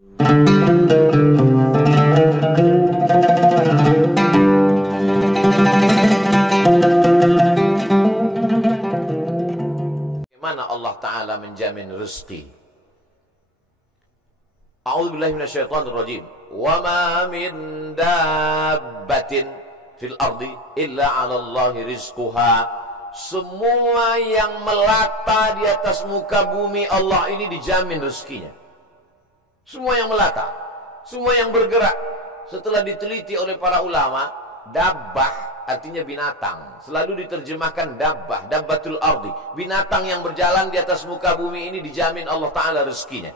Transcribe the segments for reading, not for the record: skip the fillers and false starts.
Bagaimana Allah Ta'ala menjamin rezeki? A'udzubillahi minasyaitonirrajim. Wa ma min dabbatin fil ardi illa 'ala Allahi rizquha. Semua yang melata di atas muka bumi Allah ini dijamin rezekinya. Semua yang melata, semua yang bergerak. Setelah diteliti oleh para ulama, dabbah artinya binatang. Selalu diterjemahkan dabbah, dabbatul ardi. Binatang yang berjalan di atas muka bumi ini dijamin Allah Ta'ala rezekinya.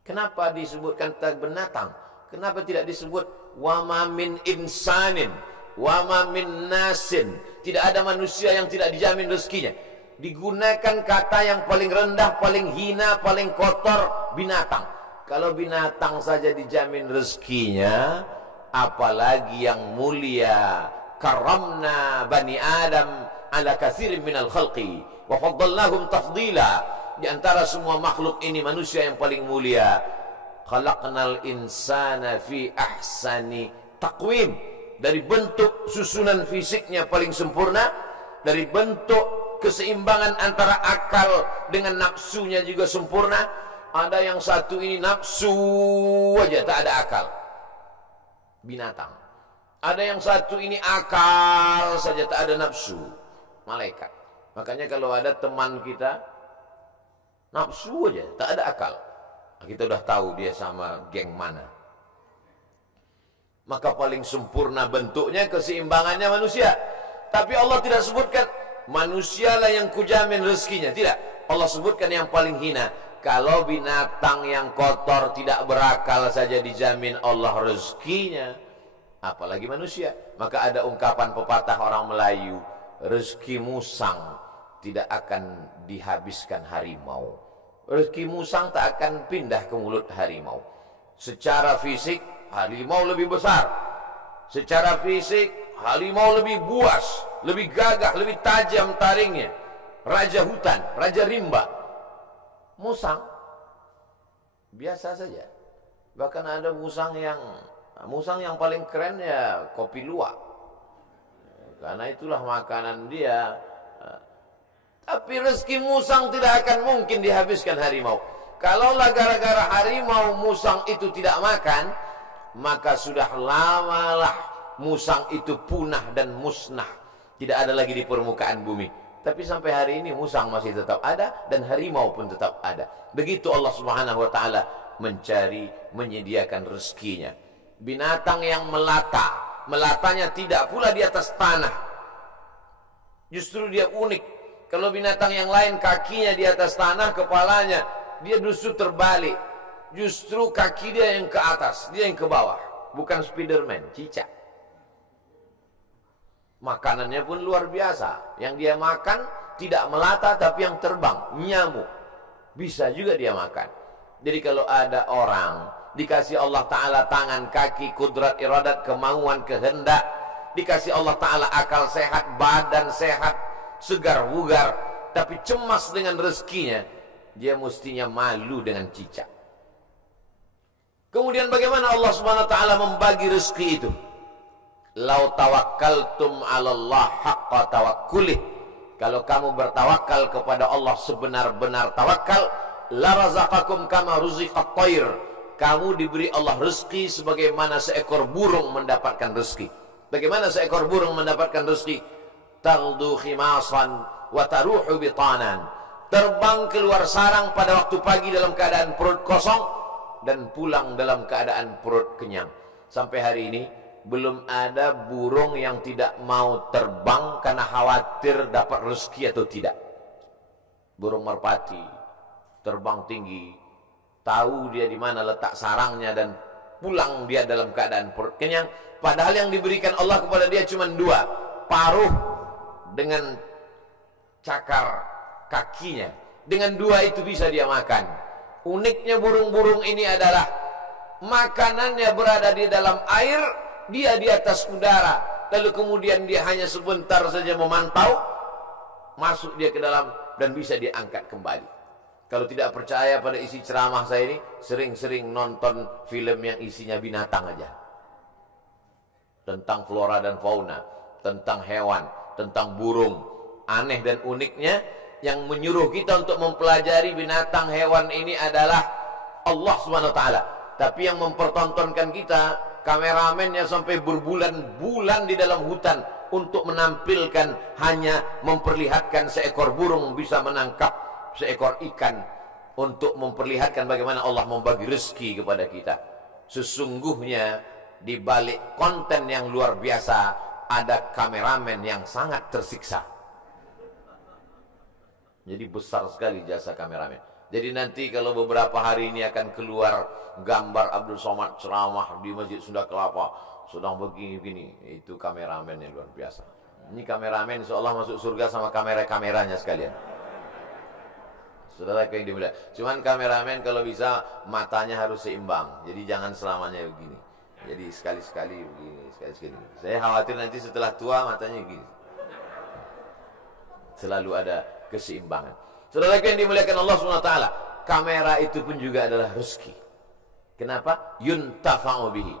Kenapa disebutkan binatang? Kenapa tidak disebut wa ma min insanin, wa ma min nasin? Tidak ada manusia yang tidak dijamin rezekinya. Digunakan kata yang paling rendah, paling hina, paling kotor, binatang. Kalau binatang saja dijamin rezekinya, apalagi yang mulia. Karamna bani Adam ala katsirin minal khalqi wa faddalnahum tafdila. Di antara semua makhluk ini manusia yang paling mulia. Khalaqnal insana fi ahsani taqwim. Dari bentuk susunan fisiknya paling sempurna, dari bentuk keseimbangan antara akal dengan nafsunya juga sempurna. Ada yang satu ini nafsu aja, tak ada akal, binatang. Ada yang satu ini akal saja, tak ada nafsu, malaikat. Makanya kalau ada teman kita nafsu aja, tak ada akal, kita udah tahu dia sama geng mana. Maka paling sempurna bentuknya, keseimbangannya manusia. Tapi Allah tidak sebutkan manusialah yang kujamin rezekinya. Tidak, Allah sebutkan yang paling hina. Kalau binatang yang kotor tidak berakal saja dijamin Allah rezekinya, apalagi manusia. Maka ada ungkapan pepatah orang Melayu, rezeki musang tidak akan dihabiskan harimau. Rezeki musang tak akan pindah ke mulut harimau. Secara fisik harimau lebih besar. Secara fisik harimau lebih buas, lebih gagah, lebih tajam taringnya. Raja hutan, raja rimba. Musang biasa saja. Bahkan ada musang yang paling keren ya kopi luwak. Karena itulah makanan dia. Tapi rezeki musang tidak akan mungkin dihabiskan harimau. Kalaulah gara-gara harimau musang itu tidak makan, maka sudah lamalah musang itu punah dan musnah. Tidak ada lagi di permukaan bumi. Tapi sampai hari ini musang masih tetap ada dan harimau pun tetap ada. Begitu Allah Subhanahu wa ta'ala mencari, menyediakan rezekinya. Binatang yang melata, melatanya tidak pula di atas tanah. Justru dia unik. Kalau binatang yang lain kakinya di atas tanah, kepalanya, dia justru terbalik. Justru kaki dia yang ke atas, dia yang ke bawah. Bukan Spiderman, cicak. Makanannya pun luar biasa. Yang dia makan tidak melata tapi yang terbang, nyamuk. Bisa juga dia makan. Jadi kalau ada orang dikasih Allah Ta'ala tangan, kaki, kudrat, iradat, kemauan, kehendak, dikasih Allah Ta'ala akal sehat, badan sehat, segar bugar, tapi cemas dengan rezekinya, dia mestinya malu dengan cicak. Kemudian bagaimana Allah Subhanahu wa ta'ala membagi rezeki itu? Lau tawakkaltum 'ala Allah haqqa tawakkulih. Kalau kamu bertawakal kepada Allah sebenar-benar tawakal, la razaqakum kama ruziqat thair. Kamu diberi Allah rezeki sebagaimana seekor burung mendapatkan rezeki. Bagaimana seekor burung mendapatkan rezeki? Taghdu khimasan wa taruhu bitanan. Terbang keluar sarang pada waktu pagi dalam keadaan perut kosong dan pulang dalam keadaan perut kenyang. Sampai hari ini belum ada burung yang tidak mau terbang karena khawatir dapat rezeki atau tidak. Burung merpati terbang tinggi, tahu dia di mana letak sarangnya dan pulang dia dalam keadaan perut kenyang. Padahal yang diberikan Allah kepada dia cuma dua, paruh dengan cakar kakinya. Dengan dua itu bisa dia makan. Uniknya burung-burung ini adalah makanannya berada di dalam air, dia di atas udara. Lalu kemudian dia hanya sebentar saja memantau, masuk dia ke dalam dan bisa diangkat kembali. Kalau tidak percaya pada isi ceramah saya ini, sering-sering nonton film yang isinya binatang aja. Tentang flora dan fauna, tentang hewan, tentang burung. Aneh dan uniknya, yang menyuruh kita untuk mempelajari binatang hewan ini adalah Allah SWT. Tapi yang mempertontonkan kita, kameramennya sampai berbulan-bulan di dalam hutan untuk menampilkan, hanya memperlihatkan seekor burung bisa menangkap seekor ikan, untuk memperlihatkan bagaimana Allah membagi rezeki kepada kita. Sesungguhnya di balik konten yang luar biasa ada kameramen yang sangat tersiksa. Jadi besar sekali jasa kameramen. Jadi nanti kalau beberapa hari ini akan keluar gambar Abdul Somad ceramah di Masjid Sunda Kelapa, sedang begini-begini, itu kameramen yang luar biasa. Ini kameramen seolah masuk surga sama kamera-kameranya sekalian. Saudara yang dimuliakan. Cuman kameramen kalau bisa matanya harus seimbang. Jadi jangan selamanya begini. Jadi sekali-sekali begini, sekali-sekali. Saya khawatir nanti setelah tua matanya begini. Selalu ada keseimbangan. Saudara yang dimuliakan Allah SWT, kamera itu pun juga adalah rezeki. Kenapa? Yuntafa'u bihi.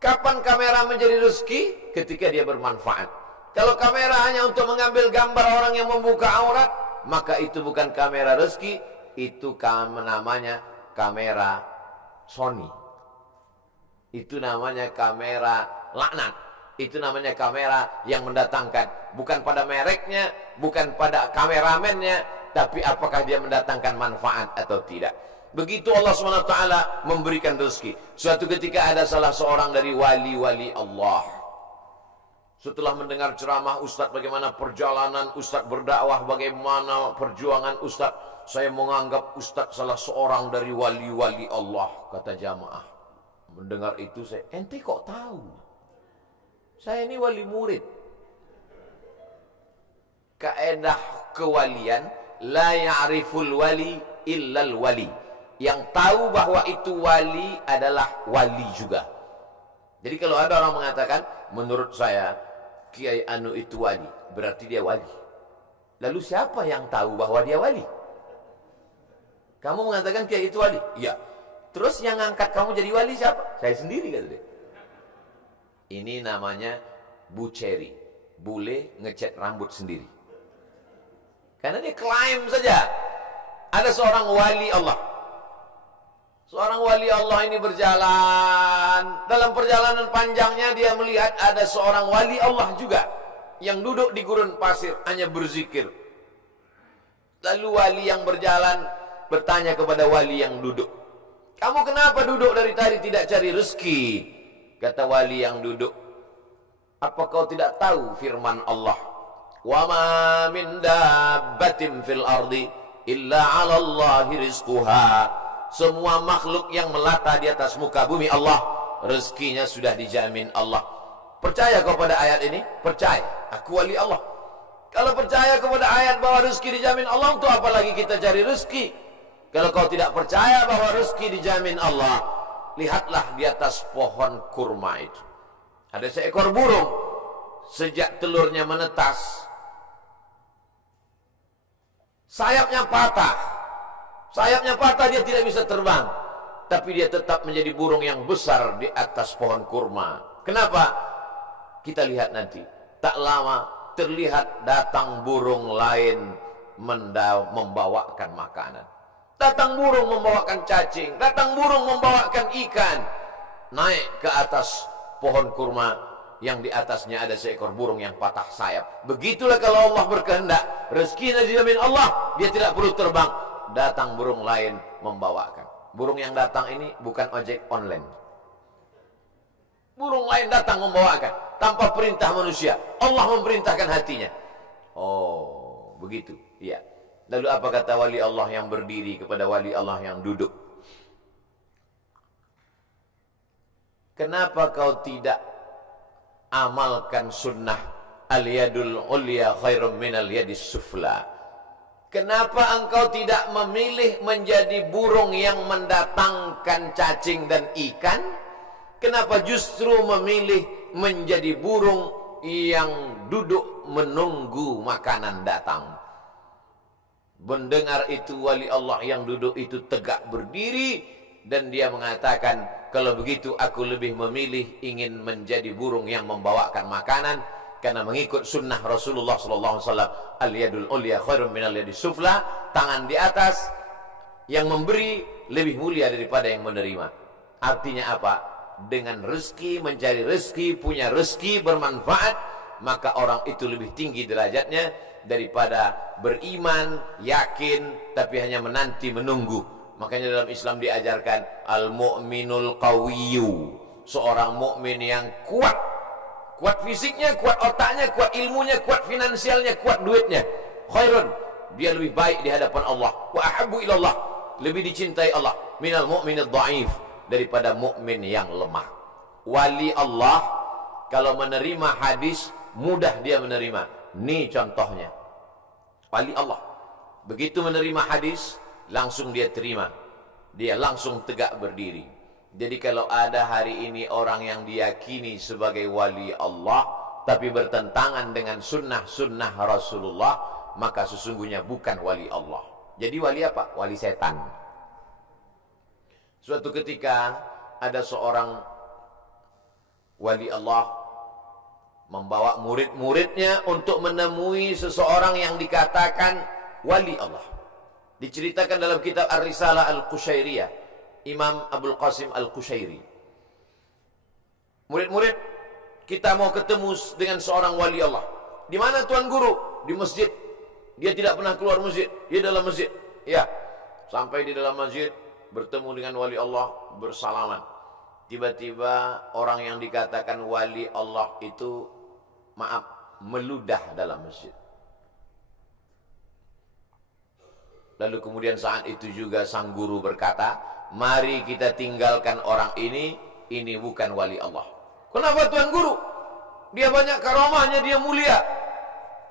Kapan kamera menjadi rezeki? Ketika dia bermanfaat. Kalau kamera hanya untuk mengambil gambar orang yang membuka aurat, maka itu bukan kamera rezeki, itu namanya kamera Sony. Itu namanya kamera laknat. Itu namanya kamera yang mendatangkan, bukan pada mereknya, bukan pada kameramennya, tapi apakah dia mendatangkan manfaat atau tidak. Begitu Allah SWT memberikan rezeki. Suatu ketika ada salah seorang dari wali-wali Allah, setelah mendengar ceramah Ustadz, bagaimana perjalanan Ustadz berdakwah, bagaimana perjuangan Ustadz, saya menganggap Ustadz salah seorang dari wali-wali Allah, kata jamaah. Mendengar itu saya, ente kok tahu? Saya ini wali murid. Kaedah kewalian, la ya'riful wali illal wali. Yang tahu bahwa itu wali adalah wali juga. Jadi kalau ada orang mengatakan, menurut saya Kiai Anu itu wali, berarti dia wali. Lalu siapa yang tahu bahwa dia wali? Kamu mengatakan Kiai itu wali? Iya. Terus yang ngangkat kamu jadi wali siapa? Saya sendiri, kata dia. Ini namanya buceri, bule ngecat rambut sendiri. Karena dia klaim saja ada seorang wali Allah. Seorang wali Allah ini berjalan. Dalam perjalanan panjangnya dia melihat ada seorang wali Allah juga yang duduk di gurun pasir hanya berzikir. Lalu wali yang berjalan bertanya kepada wali yang duduk, "Kamu kenapa duduk dari tadi tidak cari rezeki?" Kata wali yang duduk, "Apa kau tidak tahu firman Allah? Wa ma min dabbatin fil ardi illa 'ala Allahi rizquha." Semua makhluk yang melata di atas muka bumi Allah, rezekinya sudah dijamin Allah. Percaya kau pada ayat ini? Percaya. Aku wali Allah. Kalau percaya kepada ayat bahwa rezeki dijamin Allah, untuk apa lagi kita cari rezeki? Kalau kau tidak percaya bahwa rezeki dijamin Allah, lihatlah di atas pohon kurma itu. Ada seekor burung, sejak telurnya menetas, sayapnya patah. Sayapnya patah, dia tidak bisa terbang. Tapi dia tetap menjadi burung yang besar di atas pohon kurma. Kenapa? Kita lihat nanti. Tak lama terlihat datang burung lain membawakan makanan. Datang burung membawakan cacing. Datang burung membawakan ikan. Naik ke atas pohon kurma yang di atasnya ada seekor burung yang patah sayap. Begitulah kalau Allah berkehendak, rezekinya dijamin Allah, dia tidak perlu terbang. Datang burung lain membawakan. Burung yang datang ini bukan ojek online. Burung lain datang membawakan tanpa perintah manusia. Allah memerintahkan hatinya. Oh, begitu. Iya. Lalu apa kata wali Allah yang berdiri kepada wali Allah yang duduk? Kenapa kau tidak amalkan sunnah al-yadul ulya khairum minal yadis sufla? Kenapa engkau tidak memilih menjadi burung yang mendatangkan cacing dan ikan? Kenapa justru memilih menjadi burung yang duduk menunggu makanan datang? Mendengar itu wali Allah yang duduk itu tegak berdiri, dan dia mengatakan, kalau begitu aku lebih memilih ingin menjadi burung yang membawakan makanan, karena mengikut sunnah Rasulullah sallallahu alaihi wasallam, al-yadul ulya khairun minal yadis sufla, tangan di atas yang memberi lebih mulia daripada yang menerima. Artinya apa? Dengan rezeki, mencari rezeki, punya rezeki bermanfaat, maka orang itu lebih tinggi derajatnya daripada beriman, yakin, tapi hanya menanti menunggu. Makanya dalam Islam diajarkan al-mu'minul qawiyyu, seorang mukmin yang kuat. Kuat fisiknya, kuat otaknya, kuat ilmunya, kuat finansialnya, kuat duitnya. Khairun, dia lebih baik di hadapan Allah. Wa ahabbu ilallah, lebih dicintai Allah. Minal mu'minid dha'if, daripada mukmin yang lemah. Wali Allah kalau menerima hadis mudah dia menerima. Ini contohnya. Wali Allah begitu menerima hadis langsung dia terima. Dia langsung tegak berdiri. Jadi kalau ada hari ini orang yang diyakini sebagai wali Allah tapi bertentangan dengan sunnah-sunnah Rasulullah, maka sesungguhnya bukan wali Allah. Jadi wali apa? Wali setan. Suatu ketika ada seorang wali Allah membawa murid-muridnya untuk menemui seseorang yang dikatakan wali Allah. Diceritakan dalam kitab Ar-Risalah Al-Qushairiyah, Imam Abul Qasim Al-Qushairi. Murid-murid, kita mau ketemu dengan seorang wali Allah. Di mana Tuan Guru? Di masjid. Dia tidak pernah keluar masjid. Dia dalam masjid. Ya, sampai di dalam masjid bertemu dengan wali Allah, bersalaman. Tiba-tiba orang yang dikatakan wali Allah itu, maaf, meludah dalam masjid. Lalu kemudian saat itu juga sang guru berkata, mari kita tinggalkan orang ini bukan wali Allah. Kenapa Tuan Guru? Dia banyak karamahnya, dia mulia.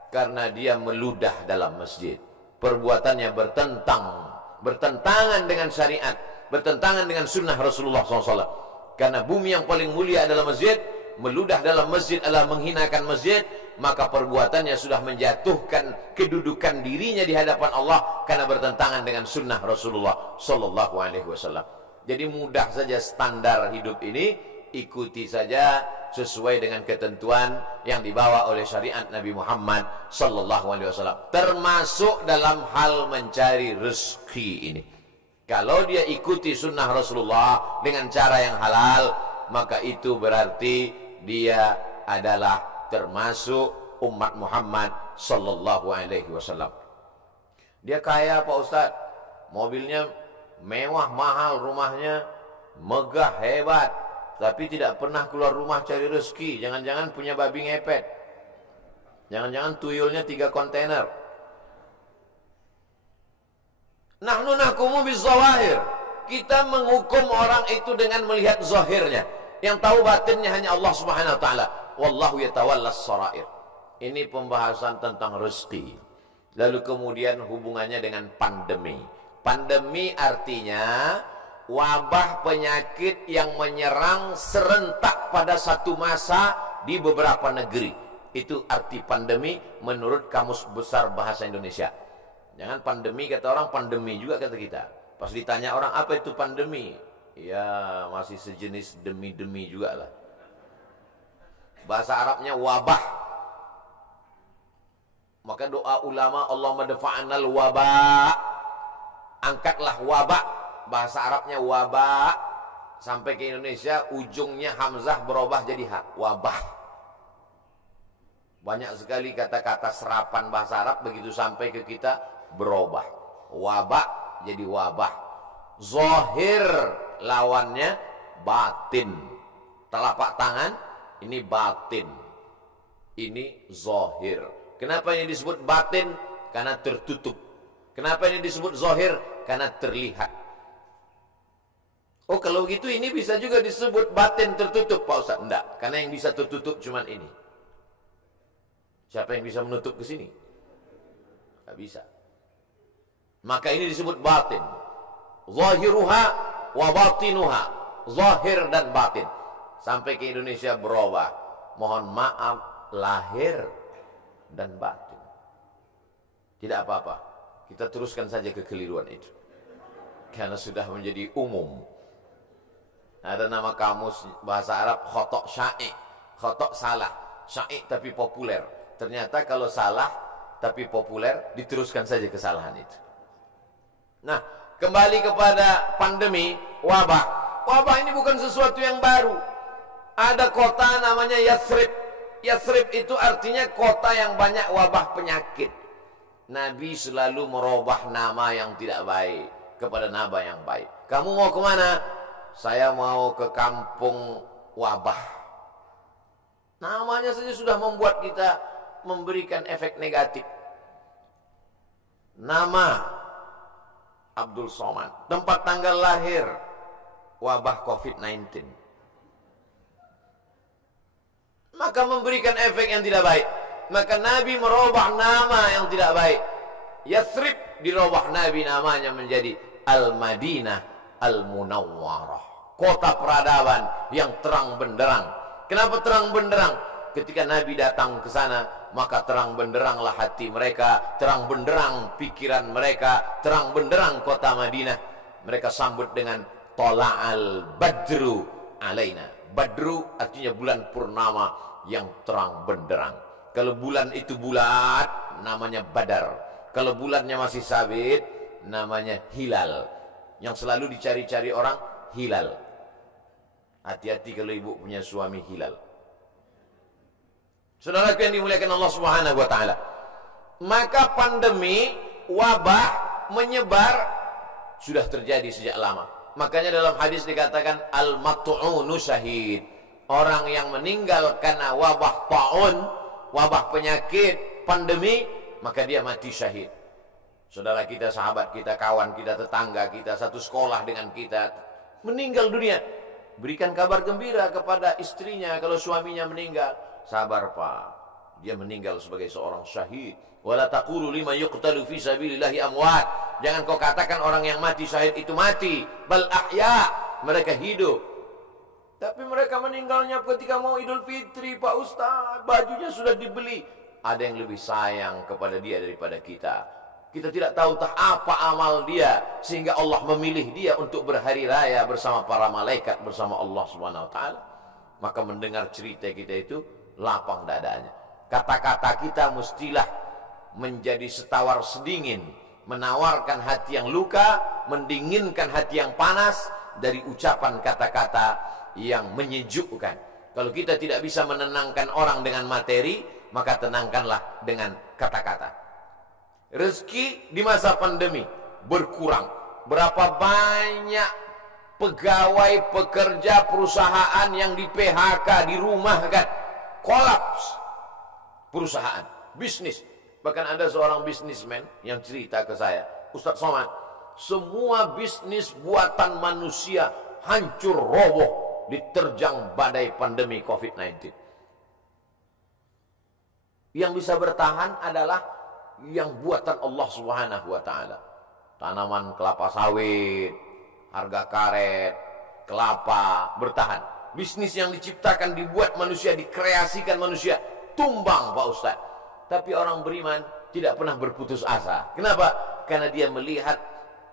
Karena dia meludah dalam masjid. Perbuatannya bertentangan dengan syariat, bertentangan dengan sunnah Rasulullah SAW. Karena bumi yang paling mulia adalah masjid, meludah dalam masjid adalah menghinakan masjid, maka perbuatannya sudah menjatuhkan kedudukan dirinya di hadapan Allah karena bertentangan dengan sunnah Rasulullah Sallallahu Alaihi Wasallam. Jadi mudah saja standar hidup ini, ikuti saja sesuai dengan ketentuan yang dibawa oleh syariat Nabi Muhammad Sallallahu Alaihi Wasallam, termasuk dalam hal mencari rezeki ini. Kalau dia ikuti sunnah Rasulullah dengan cara yang halal, maka itu berarti dia adalah termasuk umat Muhammad Sallallahu Alaihi Wasallam. Dia kaya Pak Ustadz, mobilnya mewah, mahal, rumahnya megah, hebat, tapi tidak pernah keluar rumah cari rezeki. Jangan-jangan punya babi ngepet, jangan-jangan tuyulnya 3 kontainer. Nahnu nahkumu bizawahir, kita menghukum orang itu dengan melihat zahirnya. Yang tahu batinnya hanya Allah Subhanahu wa taala. Wallahu yatawallas sarair. Ini pembahasan tentang rezeki. Lalu kemudian hubungannya dengan pandemi. Pandemi artinya wabah penyakit yang menyerang serentak pada satu masa di beberapa negeri. Itu arti pandemi menurut Kamus Besar Bahasa Indonesia. Jangan pandemi kata orang, pandemi juga kata kita. Pas ditanya orang apa itu pandemi, ya masih sejenis demi-demi juga lah. Bahasa Arabnya wabah. Maka doa ulama, Allahumma dafa'anal wabah, angkatlah wabah. Bahasa Arabnya wabah. Sampai ke Indonesia ujungnya hamzah berubah jadi ha, wabah. Banyak sekali kata-kata serapan bahasa Arab begitu sampai ke kita berubah. Wabah jadi wabah. Zahir lawannya batin. Telapak tangan ini batin, ini zahir. Kenapa ini disebut batin? Karena tertutup. Kenapa ini disebut zahir? Karena terlihat. Oh kalau begitu ini bisa juga disebut batin tertutup Pak Ustaz? Enggak, karena yang bisa tertutup cuman ini. Siapa yang bisa menutup ke sini? Enggak bisa. Maka ini disebut batin. Zahiruha wa batinuha, zahir dan batin. Sampai ke Indonesia berubah. Mohon maaf, lahir dan batin. Tidak apa-apa. kita teruskan saja kekeliruan itu. Karena sudah menjadi umum. Ada nama kamus bahasa Arab khotok sya'i. Khotok salah. Sya'i tapi populer. Ternyata kalau salah tapi populer, diteruskan saja kesalahan itu. Nah, kembali kepada pandemi, wabah. Wabah ini bukan sesuatu yang baru. Ada kota namanya Yathrib. Yathrib itu artinya kota yang banyak wabah penyakit. Nabi selalu merubah nama yang tidak baik kepada nama yang baik. Kamu mau kemana? Saya mau ke kampung wabah. Namanya saja sudah membuat kita memberikan efek negatif. Nama Abdul Somad, tempat tanggal lahir wabah COVID-19. Maka memberikan efek yang tidak baik. Maka Nabi merubah nama yang tidak baik. Yathrib dirubah Nabi namanya menjadi Al-Madinah Al-Munawwarah, kota peradaban yang terang benderang. Kenapa terang benderang? Ketika Nabi datang ke sana, maka terang benderanglah hati mereka, terang benderang pikiran mereka, terang benderang kota Madinah. Mereka sambut dengan Tola'al Badru alaina. Badru artinya bulan purnama yang terang benderang. Kalau bulan itu bulat, namanya Badar. Kalau bulannya masih sabit, namanya hilal. Yang selalu dicari-cari orang, hilal. Hati-hati kalau ibu punya suami hilal. Saudaraku yang dimuliakan Allah Subhanahu wa taala. Maka pandemi, wabah menyebar sudah terjadi sejak lama. Makanya dalam hadis dikatakan al-mat'unu syahid. Orang yang meninggal karena wabah ta'un, wabah penyakit, pandemi, maka dia mati syahid. Saudara kita, sahabat kita, kawan kita, tetangga kita, satu sekolah dengan kita, meninggal dunia. Berikan kabar gembira kepada istrinya kalau suaminya meninggal. Sabar Pak, dia meninggal sebagai seorang syahid. Wala taqulu liman yuqtalu fi sabilillahi amwat. Jangan kau katakan orang yang mati syahid itu mati. Bal ahya, mereka hidup. Tapi mereka meninggalnya ketika mau Idul Fitri, Pak Ustaz, bajunya sudah dibeli. Ada yang lebih sayang kepada dia daripada kita. Kita tidak tahu entah apa amal dia sehingga Allah memilih dia untuk berhari raya bersama para malaikat, bersama Allah Subhanahu wa taala. Maka mendengar cerita kita itu lapang dadanya. Kata-kata kita mestilah menjadi setawar sedingin, menawarkan hati yang luka, mendinginkan hati yang panas dari ucapan kata-kata yang menyejukkan. Kalau kita tidak bisa menenangkan orang dengan materi, maka tenangkanlah dengan kata-kata. Rezeki di masa pandemi berkurang. Berapa banyak pegawai, pekerja, perusahaan yang di PHK, dirumahkan, kolaps perusahaan, bisnis. Bahkan ada seorang bisnismen yang cerita ke saya, Ustaz Somad, semua bisnis buatan manusia hancur roboh diterjang badai pandemi COVID-19. Yang bisa bertahan adalah yang buatan Allah Subhanahu wa taala. Tanaman kelapa sawit, harga karet, kelapa bertahan. Bisnis yang diciptakan, dibuat manusia, dikreasikan manusia, tumbang Pak Ustaz. Tapi orang beriman tidak pernah berputus asa. Kenapa? Karena dia melihat,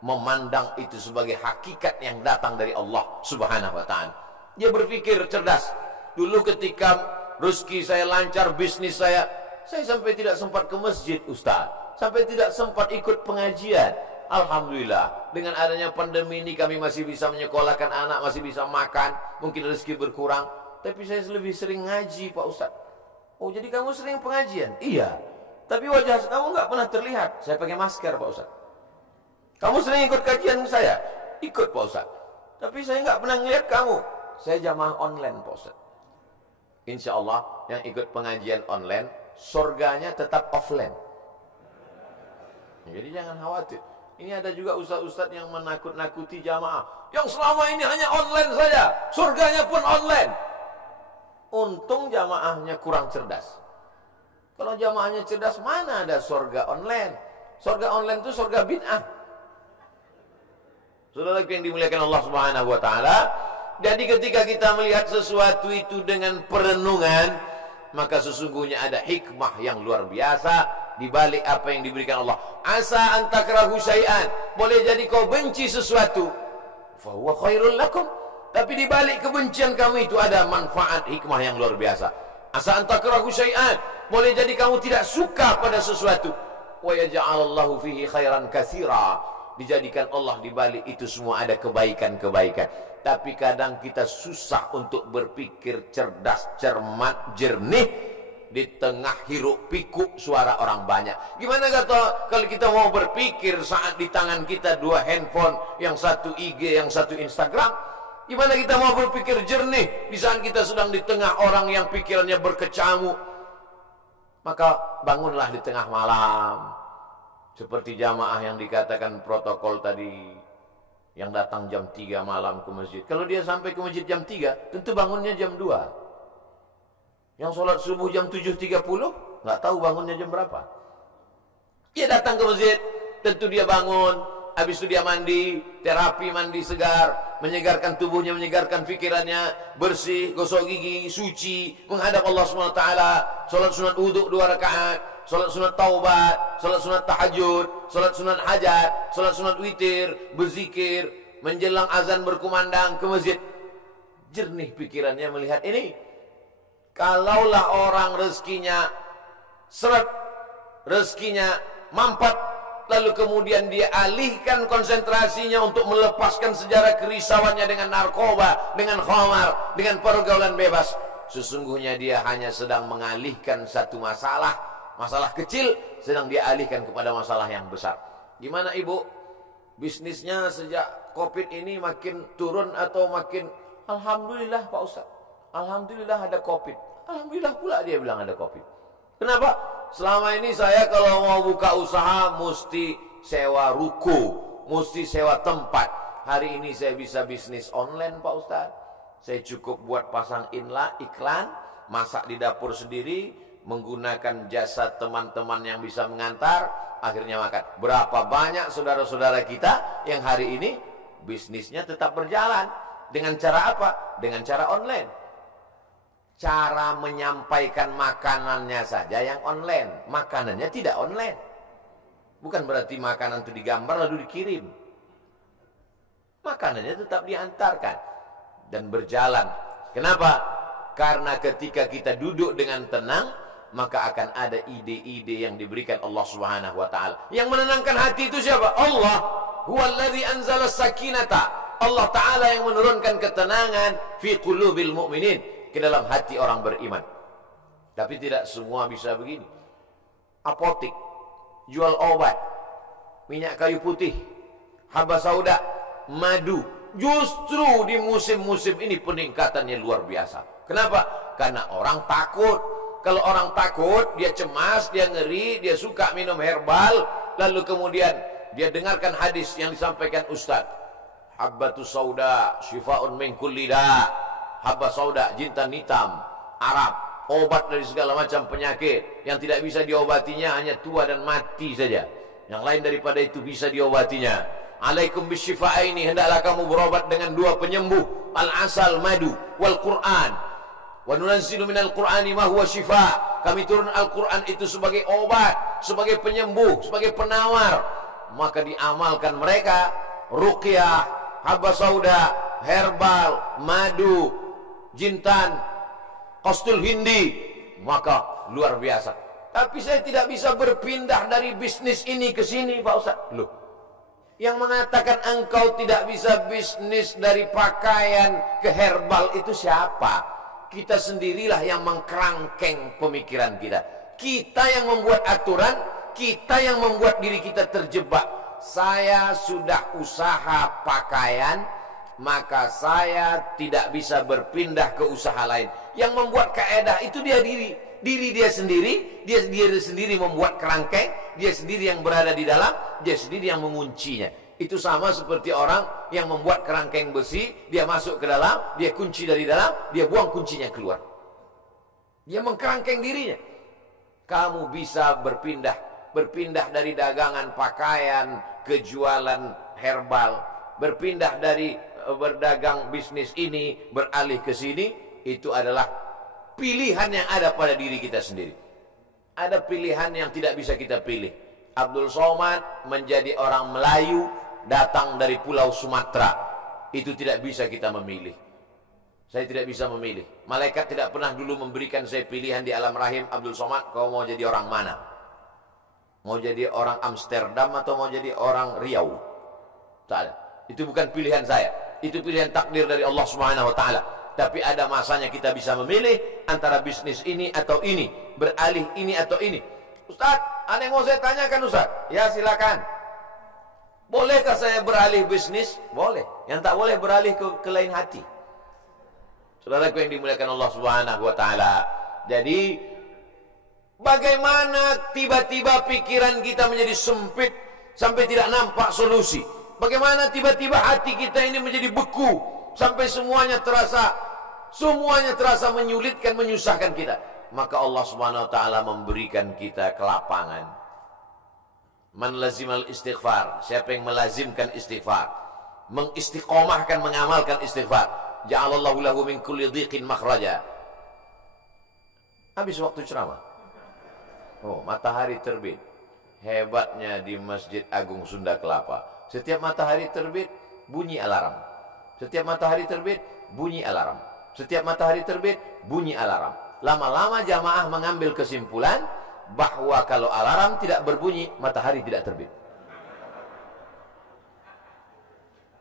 memandang itu sebagai hakikat yang datang dari Allah Subhanahu wa taala. Dia berpikir cerdas. Dulu ketika rezeki saya lancar, bisnis saya sampai tidak sempat ke masjid Ustaz, sampai tidak sempat ikut pengajian. Alhamdulillah, dengan adanya pandemi ini kami masih bisa menyekolahkan anak, masih bisa makan, mungkin rezeki berkurang, tapi saya lebih sering ngaji Pak Ustaz. Oh, jadi kamu sering pengajian? Iya, tapi wajah kamu nggak pernah terlihat. Saya pakai masker Pak Ustaz. Kamu sering ikut kajian saya? Ikut Pak Ustaz, tapi saya nggak pernah ngelihat kamu. Saya jamaah online Pak Ustaz. Insya Allah yang ikut pengajian online, surganya tetap offline. Jadi jangan khawatir. Ini ada juga ustaz-ustaz yang menakut-nakuti jamaah, yang selama ini hanya online saja, surganya pun online. Untung jamaahnya kurang cerdas. Kalau jamaahnya cerdas, mana ada surga online? Surga online itu surga bid'ah. Saudara yang dimuliakan Allah Subhanahu wa taala, jadi ketika kita melihat sesuatu itu dengan perenungan, maka sesungguhnya ada hikmah yang luar biasa di balik apa yang diberikan Allah. Asa an takrahu syai'an, boleh jadi kau benci sesuatu, fa huwa khairul lakum, tapi di balik kebencian kamu itu ada manfaat hikmah yang luar biasa. Asa an takrahu syai'an, boleh jadi kamu tidak suka pada sesuatu, wa yaj'alallahu fihi khairan katsira, dijadikan Allah di balik itu semua ada kebaikan-kebaikan. Tapi kadang kita susah untuk berpikir cerdas, cermat, jernih di tengah hiruk pikuk suara orang banyak. Gimana kata kalau kita mau berpikir saat di tangan kita dua handphone, yang satu IG, yang satu Instagram? Gimana kita mau berpikir jernih di saat kita sedang di tengah orang yang pikirannya berkecamuk? Maka bangunlah di tengah malam, seperti jamaah yang dikatakan protokol tadi, yang datang jam 3 malam ke masjid. Kalau dia sampai ke masjid jam 3, tentu bangunnya jam 2. Yang sholat subuh jam 7.30, nggak tahu bangunnya jam berapa. Dia datang ke masjid, tentu dia bangun, habis itu dia mandi, terapi mandi segar, menyegarkan tubuhnya, menyegarkan pikirannya, bersih, gosok gigi, suci, menghadap Allah SWT, sholat sunat wudhu 2 rakaat, sholat sunat taubat, sholat sunat tahajud, sholat sunat hajat, sholat sunat witir, berzikir, menjelang azan berkumandang ke masjid. Jernih pikirannya melihat ini. Kalaulah orang rezekinya seret, rezekinya mampat, lalu kemudian dia alihkan konsentrasinya untuk melepaskan sejarah kerisauannya dengan narkoba, dengan khamar, dengan pergaulan bebas, sesungguhnya dia hanya sedang mengalihkan satu masalah, masalah kecil, sedang dia alihkan kepada masalah yang besar. Gimana ibu? Bisnisnya sejak COVID ini makin turun atau makin? Alhamdulillah Pak Ustaz, alhamdulillah ada COVID. Alhamdulillah pula dia bilang ada COVID. Kenapa? Selama ini saya kalau mau buka usaha mesti sewa ruko, mesti sewa tempat. Hari ini saya bisa bisnis online Pak Ustaz. Saya cukup buat pasang iklan, masak di dapur sendiri, menggunakan jasa teman-teman yang bisa mengantar, akhirnya makan. Berapa banyak saudara-saudara kita yang hari ini bisnisnya tetap berjalan. Dengan cara apa? Dengan cara online. Cara menyampaikan makanannya saja yang online, makanannya tidak online. Bukan berarti makanan itu digambar lalu dikirim. Makanannya tetap diantarkan dan berjalan. Kenapa? Karena ketika kita duduk dengan tenang, maka akan ada ide-ide yang diberikan Allah Subhanahu wa taala. Yang menenangkan hati itu siapa? Allah. Huwallazi anzala sakinata. Allah taala yang menurunkan ketenangan fi qulubil mu'minin, ke dalam hati orang beriman. Tapi tidak semua bisa begini. Apotik, jual obat, minyak kayu putih, haba sauda, madu. Justru di musim-musim ini peningkatannya luar biasa. Kenapa? Karena orang takut. Kalau orang takut, dia cemas, dia ngeri, dia suka minum herbal, lalu kemudian dia dengarkan hadis yang disampaikan Ustaz. Habbatus sauda syifa'un min kulli da'. Habba sauda, jintan hitam, Arab, obat dari segala macam penyakit. Yang tidak bisa diobatinya hanya tua dan mati saja. Yang lain daripada itu bisa diobatinya. Alaikum bisyifa'aini, hendaklah kamu berobat dengan 2 penyembuh, al-asal, madu, wal Qur'an. Wa nunazzilu minal Qur'ani ma huwa syifa'. Kami turun Al-Qur'an itu sebagai obat, sebagai penyembuh, sebagai penawar. Maka diamalkan mereka ruqyah, habba sauda, herbal, madu, jintan, kostul hindi, maka luar biasa. Tapi saya tidak bisa berpindah dari bisnis ini ke sini Pak Ustaz. Loh, yang mengatakan engkau tidak bisa bisnis dari pakaian ke herbal itu siapa? Kita sendirilah yang mengkerangkeng pemikiran kita. Kita yang membuat aturan, kita yang membuat diri kita terjebak. Saya sudah usaha pakaian, maka saya tidak bisa berpindah ke usaha lain. Yang membuat kaedah itu dia diri dia sendiri, dia sendiri membuat kerangkeng, dia sendiri yang berada di dalam, dia sendiri yang menguncinya. Itu sama seperti orang yang membuat kerangkeng besi, dia masuk ke dalam, dia kunci dari dalam, dia buang kuncinya keluar. Dia mengkerangkeng dirinya. Kamu bisa berpindah dari dagangan pakaian ke jualan herbal, berpindah dari berdagang bisnis ini beralih ke sini. Itu adalah pilihan yang ada pada diri kita sendiri. Ada pilihan yang tidak bisa kita pilih. Abdul Somad menjadi orang Melayu, datang dari Pulau Sumatera. Itu tidak bisa kita memilih. Saya tidak bisa memilih. Malaikat tidak pernah dulu memberikan saya pilihan di alam rahim. Abdul Somad, kau mau jadi orang mana? Mau jadi orang Amsterdam atau mau jadi orang Riau? Tak ada. Itu bukan pilihan saya. Itu pilihan takdir dari Allah Subhanahu wa taala. Tapi ada masanya kita bisa memilih antara bisnis ini atau ini, beralih ini atau ini. Ustaz, ada yang mau saya tanyakan Ustaz? Ya silakan. Bolehkah saya beralih bisnis? Boleh. Yang tak boleh beralih ke lain hati. Saudaraku yang dimuliakan Allah Subhanahu wa taala. Jadi bagaimana tiba-tiba pikiran kita menjadi sempit sampai tidak nampak solusi? Bagaimana tiba-tiba hati kita ini menjadi beku sampai semuanya terasa menyulitkan, menyusahkan kita? Maka Allah Subhanahu wa taala memberikan kita kelapangan. Man lazimal istighfar, siapa yang melazimkan istighfar, mengistiqomahkan, mengamalkan istighfar, ja'alallahu lahu min kulli dhiqin makhraja. Habis waktu ceramah. Oh, matahari terbit. Hebatnya di Masjid Agung Sunda Kelapa. Setiap matahari terbit, bunyi alarm. Setiap matahari terbit, bunyi alarm. Setiap matahari terbit, bunyi alarm. Lama-lama jamaah mengambil kesimpulan bahwa kalau alarm tidak berbunyi, matahari tidak terbit.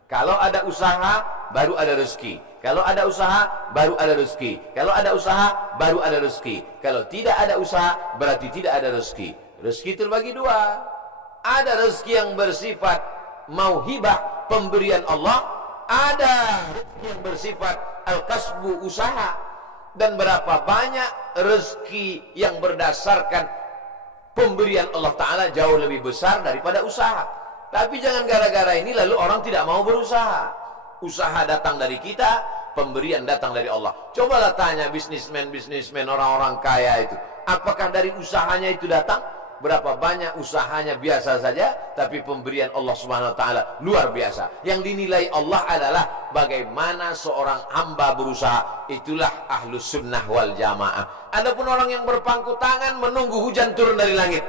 Kalau ada usaha, baru ada rezeki. Kalau ada usaha, baru ada rezeki. Kalau ada usaha, baru ada rezeki. Kalau tidak ada usaha, berarti tidak ada rezeki. Rezeki terbagi dua. Ada rezeki yang bersifat mauhibah, pemberian Allah. Ada rezeki yang bersifat al-kasbu, usaha. Dan berapa banyak rezeki yang berdasarkan pemberian Allah Ta'ala jauh lebih besar daripada usaha. Tapi jangan gara-gara ini lalu orang tidak mau berusaha. Usaha datang dari kita, pemberian datang dari Allah. Cobalah tanya bisnismen orang-orang kaya itu, apakah dari usahanya itu datang? Berapa banyak usahanya biasa saja, tapi pemberian Allah Subhanahu wa taala luar biasa. Yang dinilai Allah adalah bagaimana seorang hamba berusaha. Itulah ahlus sunnah wal jamaah. Adapun orang yang berpangku tangan menunggu hujan turun dari langit,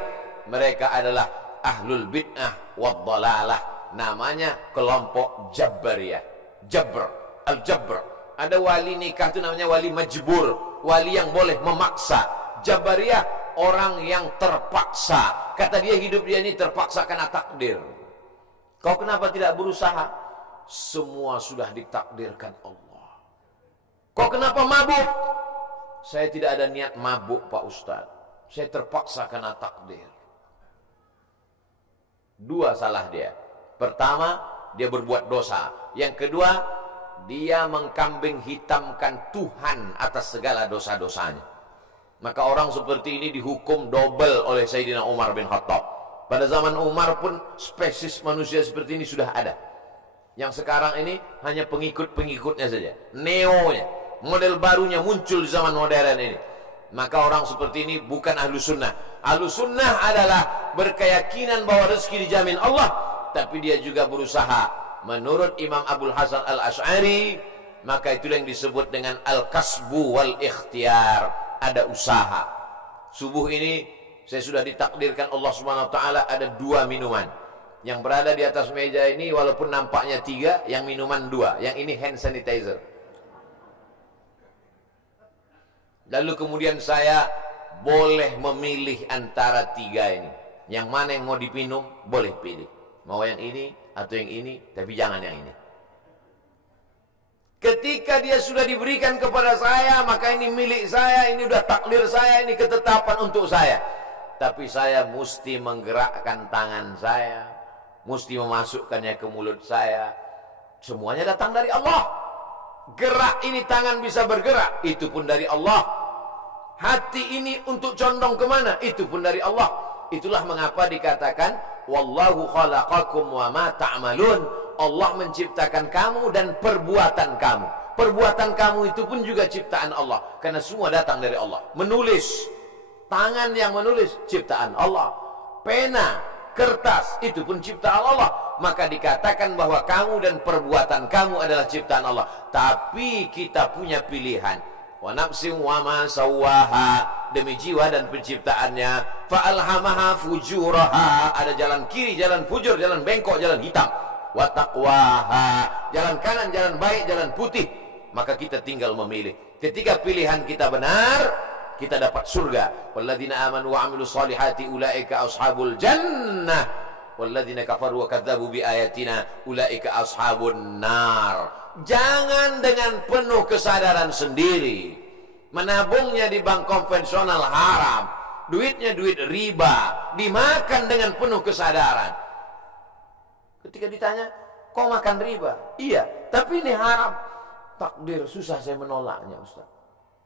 mereka adalah ahlul bid'ah wad dhalalah. Namanya kelompok Jabariyah. Jabr, al-Jabr. Ada wali nikah itu namanya wali majbur, wali yang boleh memaksa. Jabariyah orang yang terpaksa. Kata dia, hidup dia ini terpaksa karena takdir. Kau kenapa tidak berusaha? Semua sudah ditakdirkan Allah. Kau kenapa mabuk? Saya tidak ada niat mabuk Pak Ustadz. Saya terpaksa karena takdir. Dua salah dia. Pertama, dia berbuat dosa. Yang kedua, dia mengkambing hitamkan Tuhan atas segala dosa-dosanya. Maka orang seperti ini dihukum double oleh Sayyidina Umar bin Khattab. Pada zaman Umar pun spesies manusia seperti ini sudah ada. Yang sekarang ini hanya pengikut-pengikutnya saja. Neonya, model barunya muncul di zaman modern ini. Maka orang seperti ini bukan ahlu sunnah. Ahlu sunnah adalah berkeyakinan bahwa rezeki dijamin Allah, tapi dia juga berusaha. Menurut Imam Abul Hasan al-Ash'ari, maka itulah yang disebut dengan al-kasbu wal-ikhtiar. Ada usaha. Subuh ini saya sudah ditakdirkan Allah Subhanahu wa taala ada 2 minuman. Yang berada di atas meja ini walaupun nampaknya 3, yang minuman 2, yang ini hand sanitizer. Lalu kemudian saya boleh memilih antara 3 ini. Yang mana yang mau dipinum, boleh pilih. Mau yang ini atau yang ini, tapi jangan yang ini. Ketika dia sudah diberikan kepada saya, maka ini milik saya, ini udah takdir saya, ini ketetapan untuk saya. Tapi saya mesti menggerakkan tangan saya, mesti memasukkannya ke mulut saya. Semuanya datang dari Allah. Gerak ini tangan bisa bergerak, itu pun dari Allah. Hati ini untuk condong kemana, itu pun dari Allah. Itulah mengapa dikatakan wallahu khalaqakum wa ma ta'malun. Allah menciptakan kamu dan perbuatan kamu. Perbuatan kamu itu pun juga ciptaan Allah, karena semua datang dari Allah. Menulis, tangan yang menulis ciptaan Allah. Pena, kertas, itu pun ciptaan Allah. Maka dikatakan bahwa kamu dan perbuatan kamu adalah ciptaan Allah. Tapi kita punya pilihan. Wa nafsin wa ma sawwaha, demi jiwa dan penciptaannya. Fa'alhamaha fujuraha, ada jalan kiri, jalan fujur, jalan bengkok, jalan hitam. Wa taqwaha, jalan kanan, jalan baik, jalan putih. Maka kita tinggal memilih. Ketika pilihan kita benar, kita dapat surga. Walladzina amanu wa 'amilus solihati ulaika ashabul jannah. Walladzina kafaru wa kadzdzabu biayatina ulaika ashabun nar. Jangan dengan penuh kesadaran sendiri menabungnya di bank konvensional haram, duitnya duit riba, dimakan dengan penuh kesadaran. Ketika ditanya, kok makan riba? Iya, tapi ini haram. Takdir, susah saya menolaknya, Ustaz.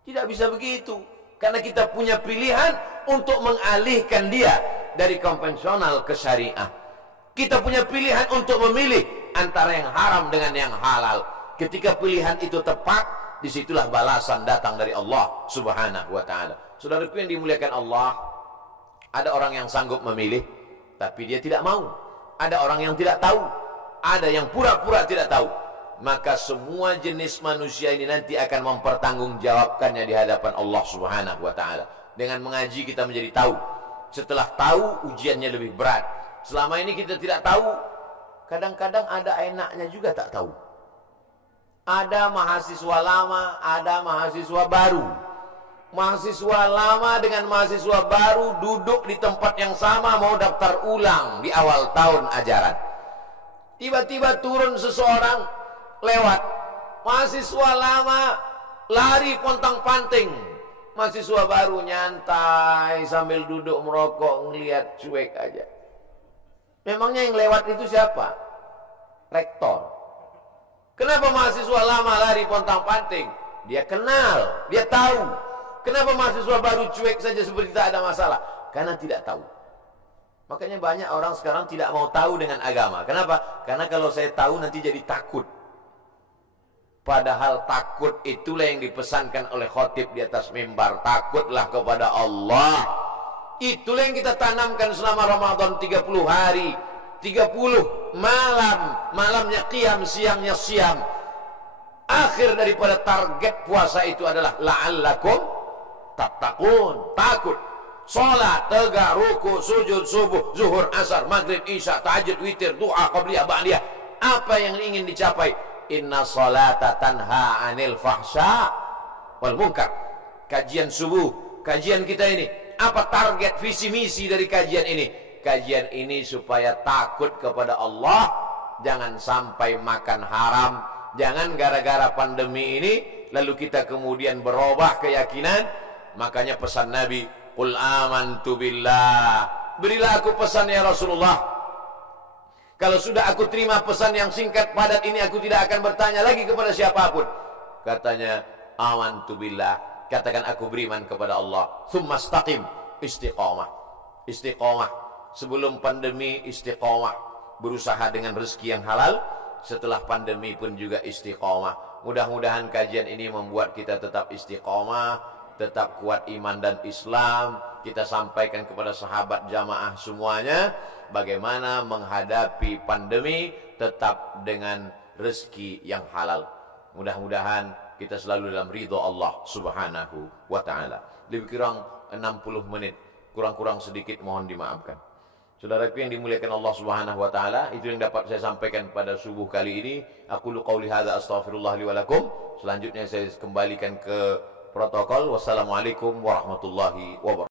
Tidak bisa begitu, karena kita punya pilihan untuk mengalihkan dia dari konvensional ke syariah. Kita punya pilihan untuk memilih antara yang haram dengan yang halal. Ketika pilihan itu tepat, disitulah balasan datang dari Allah Subhanahu wa ta'ala. Saudaraku yang dimuliakan Allah, ada orang yang sanggup memilih, tapi dia tidak mau. Ada orang yang tidak tahu, ada yang pura-pura tidak tahu. Maka semua jenis manusia ini nanti akan mempertanggungjawabkannya di hadapan Allah Subhanahu wa ta'ala. Dengan mengaji kita menjadi tahu. Setelah tahu, ujiannya lebih berat. Selama ini kita tidak tahu, kadang-kadang ada enaknya juga tak tahu. Ada mahasiswa lama, ada mahasiswa baru. Mahasiswa lama dengan mahasiswa baru duduk di tempat yang sama, mau daftar ulang di awal tahun ajaran. Tiba-tiba turun seseorang lewat. Mahasiswa lama lari pontang-panting. Mahasiswa baru nyantai sambil duduk merokok, ngelihat cuek aja. Memangnya yang lewat itu siapa? Rektor. Kenapa mahasiswa lama lari pontang-panting? Dia kenal, dia tahu. Kenapa mahasiswa baru cuek saja seperti tak ada masalah? Karena tidak tahu. Makanya banyak orang sekarang tidak mau tahu dengan agama. Kenapa? Karena kalau saya tahu nanti jadi takut. Padahal takut itulah yang dipesankan oleh khotib di atas mimbar. Takutlah kepada Allah. Itulah yang kita tanamkan selama Ramadan 30 hari. 30 malam, malamnya qiyam, siangnya siam. Akhir daripada target puasa itu adalah la'allakum tattaqun, takut. Salat, tegak, ruku, sujud, subuh, zuhur, asar, maghrib, isya, tahajud, witir, doa, qabliyah, ba'diyah. Apa yang ingin dicapai? Inna salata tanha 'anil fahsya wal munkar. Kajian subuh, kajian kita ini, apa target visi misi dari kajian ini? Kajian ini supaya takut kepada Allah, jangan sampai makan haram, jangan gara-gara pandemi ini lalu kita kemudian berubah keyakinan. Makanya pesan Nabi, qul amantu billah, berilah aku pesan ya Rasulullah. Kalau sudah aku terima pesan yang singkat padat ini, aku tidak akan bertanya lagi kepada siapapun. Katanya, amantu billah, katakan aku beriman kepada Allah. Tsumma istaqim, istiqamah. Istiqamah. Sebelum pandemi istiqamah, berusaha dengan rezeki yang halal. Setelah pandemi pun juga istiqamah. Mudah-mudahan kajian ini membuat kita tetap istiqamah, tetap kuat iman dan Islam. Kita sampaikan kepada sahabat jamaah semuanya bagaimana menghadapi pandemi tetap dengan rezeki yang halal. Mudah-mudahan kita selalu dalam ridho Allah Subhanahu wa ta'ala. Lebih kurang 60 menit, kurang-kurang sedikit mohon dimaafkan. Saudaraku yang dimuliakan Allah Subhanahu wa taala, itu yang dapat saya sampaikan pada subuh kali ini. Aku qauli hadza astaghfirullah li wa lakum. Selanjutnya saya kembalikan ke protokol. Wassalamualaikum warahmatullahi wabarakatuh.